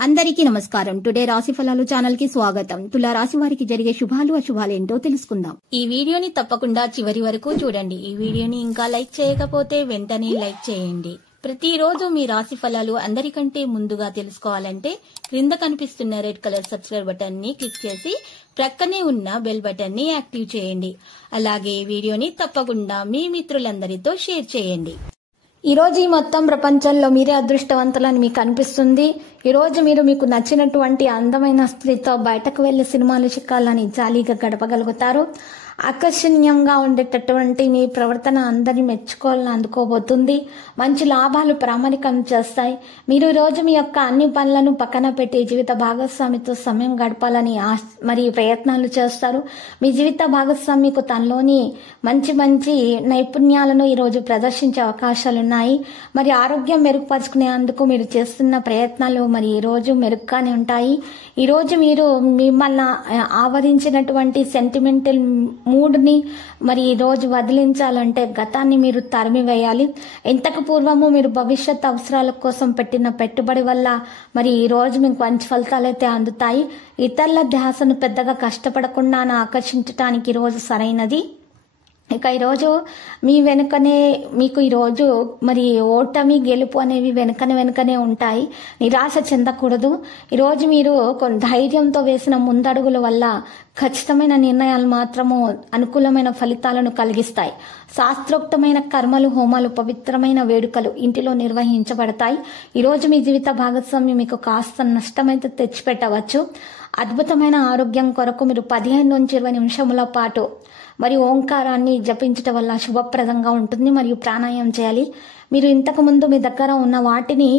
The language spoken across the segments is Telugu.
అందరికీ నమస్కారం. టుడే రాశి ఫలాలు ఛానల్ కి స్వాగతం. తులా రాశి వారికి జరిగే శుభాలు అశుభాలు ఏంటో తెలుసుకుందాం. ఈ వీడియోని తప్పకుండా చివరి వరకు చూడండి. ఈ వీడియోని ఇంకా లైక్ చేయకపోతే వెంటనే లైక్ చేయండి. ప్రతిరోజు మీ రాశి ఫలాలు అందరికంటే ముందుగా తెలుసుకోవాలంటే క్రింద కనిపిస్తున్న రెడ్ కలర్ సబ్స్క్రైబ్ బటన్ ని క్లిక్ చేసి ప్రక్కనే ఉన్న బెల్ బటన్ ని యాక్టివ్ చేయండి. అలాగే వీడియోని తప్పకుండా మీ మిత్రులందరితో షేర్ చేయండి. ఈ రోజు ఈ మొత్తం ప్రపంచంలో మీరే అదృష్టవంతులని మీకు అనిపిస్తుంది. ఈ రోజు మీరు మీకు నచ్చినటువంటి అందమైన స్త్రీతో బయటకు వెళ్లి సినిమాలు చిక్కాలని జాలీగా గడపగలుగుతారు. ఆకర్షణీయంగా ఉండేటటువంటి మీ ప్రవర్తన అందరినీ మెచ్చుకోవాలని అందుకోబోతుంది. మంచి లాభాలు ప్రామాణికం చేస్తాయి. మీరు ఈ రోజు మీ యొక్క అన్ని పనులను పక్కన పెట్టి జీవిత భాగస్వామితో సమయం గడపాలని మరి ప్రయత్నాలు చేస్తారు. మీ జీవిత భాగస్వామికు తనలోని మంచి మంచి నైపుణ్యాలను ఈ రోజు ప్రదర్శించే అవకాశాలు ఉన్నాయి. మరి ఆరోగ్యం మెరుగుపరుచుకునేందుకు మీరు చేస్తున్న ప్రయత్నాలు మరి ఈ రోజు మెరుగ్గానే ఉంటాయి. ఈ రోజు మీరు మిమ్మల్ని ఆవరించినటువంటి సెంటిమెంటల్ మూడ్ ని మరి ఈ రోజు వదిలించాలంటే గతాన్ని మీరు తరిమివేయాలి. ఇంతకు పూర్వము మీరు భవిష్యత్ అవసరాల కోసం పెట్టిన పెట్టుబడి వల్ల మరి ఈ రోజు మీకు మంచి ఫలితాలు అయితే అందుతాయి. ఇతరుల ధ్యాసను పెద్దగా కష్టపడకుండా ఆకర్షించడానికి ఈ రోజు సరైనది. ఇక ఈరోజు మీ వెనుకనే మీకు ఈరోజు మరి ఓటమి గెలుపు అనేవి వెనుకనే ఉంటాయి. నిరాశ చెందకూడదు. ఈరోజు మీరు ధైర్యంతో వేసిన ముందడుగుల వల్ల ఖచ్చితమైన నిర్ణయాలు మాత్రము అనుకూలమైన ఫలితాలను కలిగిస్తాయి. శాస్త్రోక్తమైన కర్మలు, హోమాలు, పవిత్రమైన వేడుకలు ఇంటిలో నిర్వహించబడతాయి. ఈరోజు మీ జీవిత భాగస్వామి మీకు కాస్త నష్టమైతే తెచ్చిపెట్టవచ్చు. అద్భుతమైన ఆరోగ్యం కొరకు మీరు 15 నుంచి 20 నిమిషముల పాటు మరియు ఓంకారాన్ని జపించడం వల్ల శుభప్రదంగా ఉంటుంది. మరియు ప్రాణాయామం చేయాలి. మీరు ఇంతకు ముందు మీ దగ్గర ఉన్న వాటిని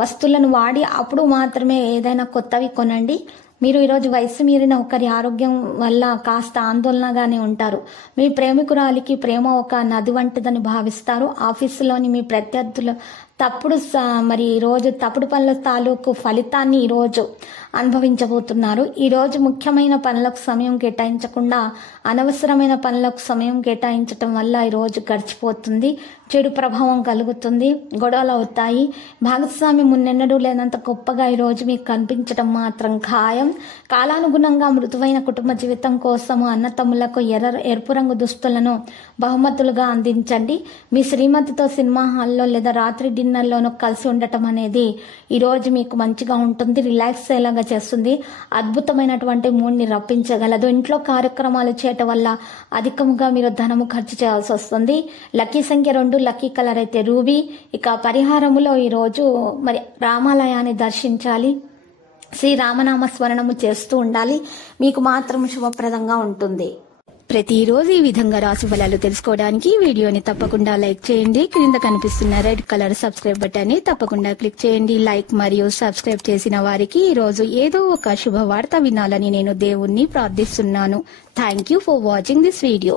వస్తువులను వాడి అప్పుడు మాత్రమే ఏదైనా కొత్తవి కొనండి. మీరు ఈరోజు వయసు మీరిన ఒకరి ఆరోగ్యం వల్ల కాస్త ఆందోళనగానే ఉంటారు. మీ ప్రేమికురాలికి ప్రేమ ఒక నది వంటిదని భావిస్తారు. ఆఫీసులోని మీ ప్రత్యర్థులు మరి ఈరోజు తప్పుడు పనుల తాలూకు ఫలితాన్ని ఈరోజు అనుభవించబోతున్నారు. ఈరోజు ముఖ్యమైన పనులకు సమయం కేటాయించకుండా అనవసరమైన పనులకు సమయం కేటాయించటం వల్ల ఈరోజు గడిచిపోతుంది. చెడు ప్రభావం కలుగుతుంది. గొడవలు అవుతాయి. భాగస్వామి మున్నెన్నడూ లేనంత గొప్పగా ఈరోజు మీకు కనిపించడం మాత్రం ఖాయం. కాలానుగుణంగా మృదువైన కుటుంబ జీవితం కోసము అన్నతమ్ములకు ఎరుపు రంగు దుస్తులను బహుమతులుగా అందించండి. మీ శ్రీమతితో సినిమా హాల్లో లేదా రాత్రి డిన్నర్లోనూ కలిసి ఉండటం అనేది ఈరోజు మీకు మంచిగా ఉంటుంది. రిలాక్స్ అయ్యేలాగా చేస్తుంది. అద్భుతమైనటువంటి మూడ్ని రప్పించగలదు. ఇంట్లో కార్యక్రమాలు చేయటం వల్ల అధికంగా మీరు ధనము ఖర్చు చేయాల్సి వస్తుంది. లక్కీ సంఖ్య 2, లక్కీ కలర్ అయితే రూబీ. ఇక పరిహారములో ఈరోజు మరి రామాలయాన్ని దర్శించాలి. శ్రీరామనామ స్మరణము చేస్తూ ఉండాలి. మీకు మాత్రం శుభప్రదంగా ఉంటుంది. ప్రతిరోజు ఈ విధంగా రాశి ఫలాలు తెలుసుకోవడానికి వీడియోని తప్పకుండా లైక్ చేయండి. క్రింద కనిపిస్తున్న రెడ్ కలర్ సబ్స్క్రైబ్ బటన్ ని తప్పకుండా క్లిక్ చేయండి. లైక్ మరియు సబ్స్క్రైబ్ చేసిన వారికి ఈ రోజు ఏదో ఒక శుభవార్త వినాలని నేను దేవుణ్ణి ప్రార్థిస్తున్నాను. Thank you for watching this video.